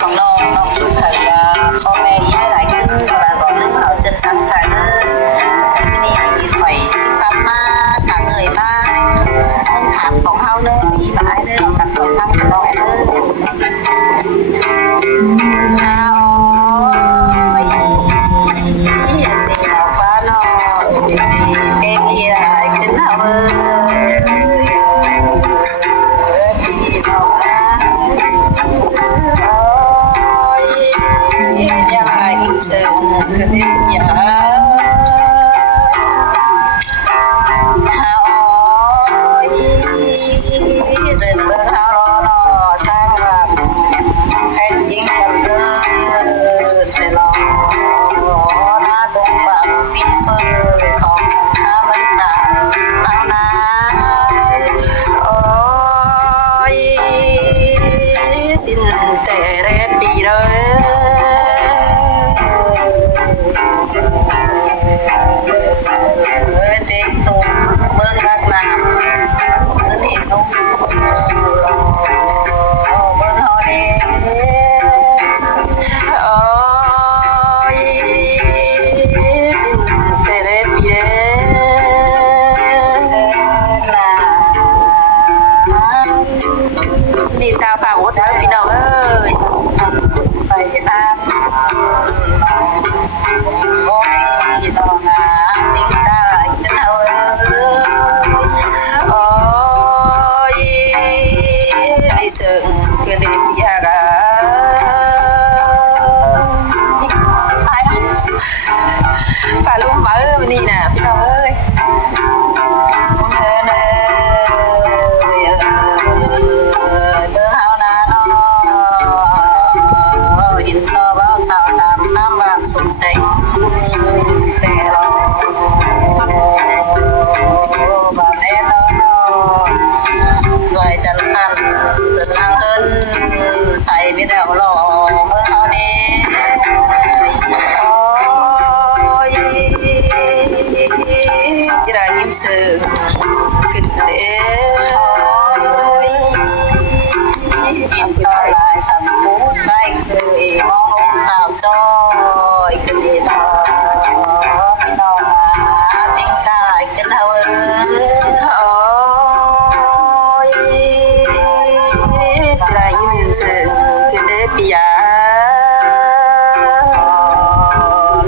ของน้องสุดค่ะพ่อแม่ย้ายหลายขึ้นแล้วก็นึกเขาจนช้ำชาเนอที่นี่ข่อยกลับมาหาเงยมาเพิ่งถามของเขาเนอะอีบ่ายเนอะกับของฟังน้องเนอะอ้าวไม่สิเอาฟ้าน้องเอ็มยี่หลายขึ้นเอาพี่น้องนะยังไงเสียงก็เรียกยาเส้นเบอร์เขารอสร้างแบบแค่จริงกันเลยแต่รอหน้าตรงแบบฟิตเฟอร์ของหน้ามันหนาเอาหนาโอ้ยสิ้นแต่เร็ดปีเลยเด็กตัวเมืองรักน้ำคืนเห็นนุ่มเมืองเฮาเด้โอ้ยสิ้นแต่เร็ดปีเด้นี่ตาฝากอดนะพี่น้องเอ้ยไปตามโอ้ยน้องนะนิ่งตาจะเอาโอ้ยไอ้เสิ่งเกิดเด็กยากอ่ะตายแล้วฝ่าลุงมาวันนี้นะพี่น้องเอ้ยสงสัยแต่เราบาดแน่นอนเงยจันทันจะนั่งเฮินใส่ไม่ได้หล่อเมื่อเขานี้โอ้ยจะได้ยินเสียงขึ้นเด้ยินต่อลายสัมพูดได้คือมองข่าวจอยคือน้องพี่น้องมาจริงกายกันเอาโอ้ยจะได้ยินเสียงจะได้ปียา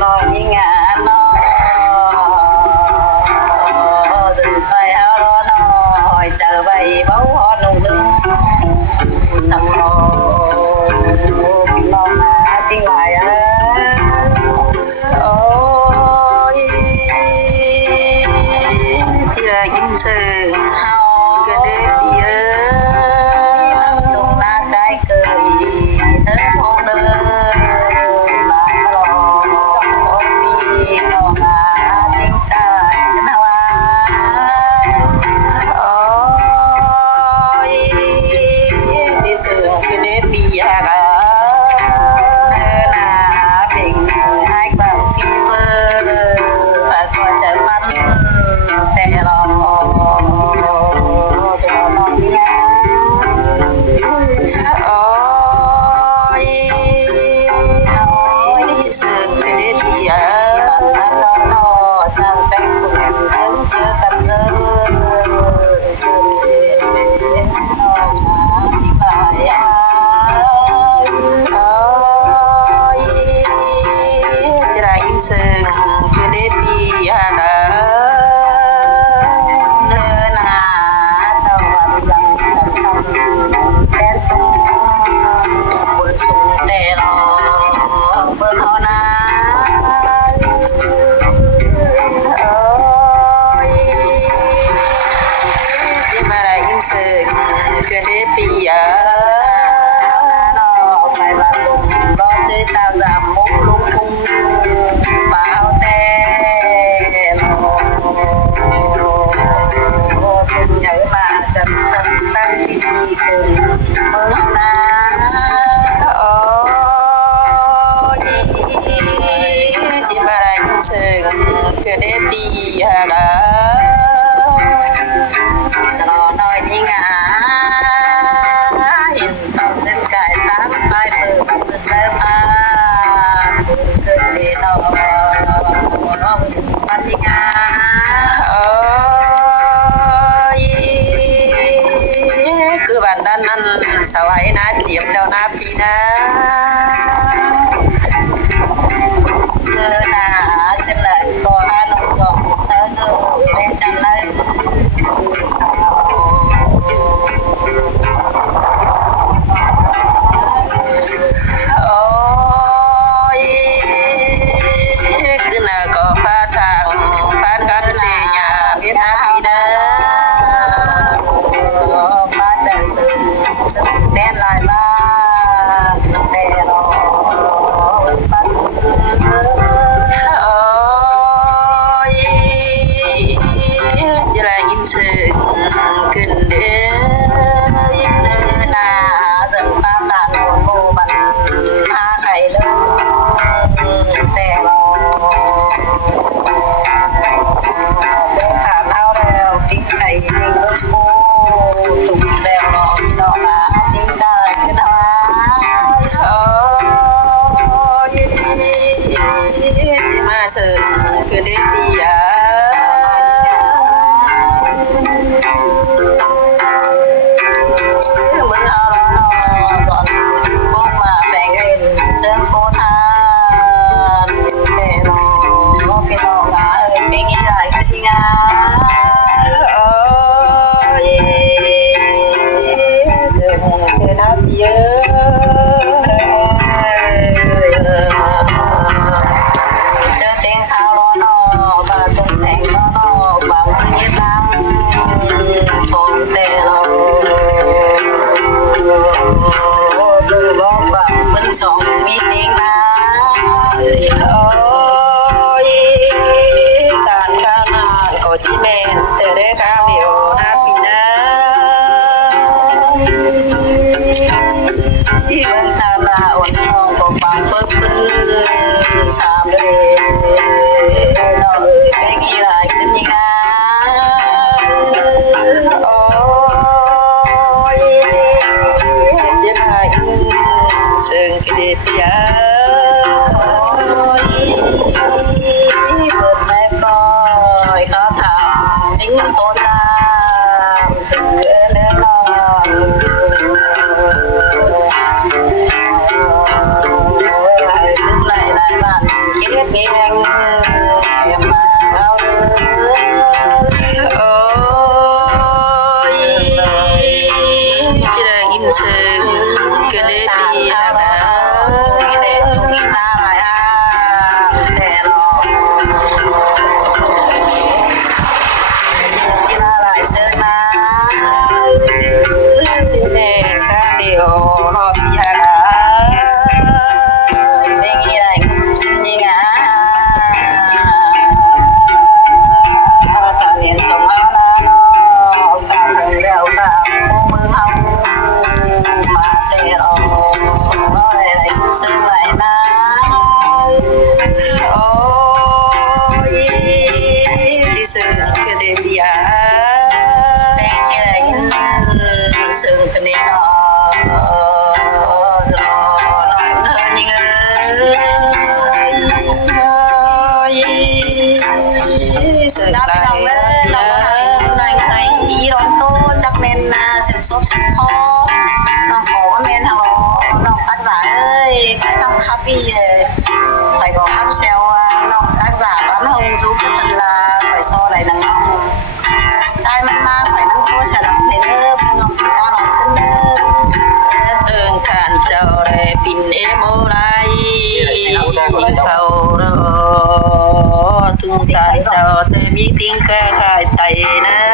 น้อยยิ่งงานน้อยจะไปเอาน้อยเจอใบเบาหอนนุ่งดึงสังโลพี่น้องมาจริงหลายโอ้ยที่ได้ยินเสียงเฮาก็ได้เปียตรงหน้าได้เกยเธอโทร สุดใจพาเกิดเดนอปัญญาคือบ้านด้านนั้นสวัยนะเจียมเจ้าหน้าพี่นะเดินหน้าขึ้นเลยก็หาหนุ่มก็เชิญเล่นจันเลยสุดพอน้องขอว่าแม่นเอาน้องตักหลาเอ้ยไปทำคาปี้เลยไปบอกครับเซลว่าน้องตักหลาบ้านเฮาจูบสันลาไปซอไหลนังน้องใจมันมากไปนั่งโคชะลังเพเนอร์พี่น้องพี่น้องขึ้นเด้อเติงขานเจ้าแลปินเอโมไรเขารอถึงขานเจ้าแต่มีติ้งแก่ขายไตนะ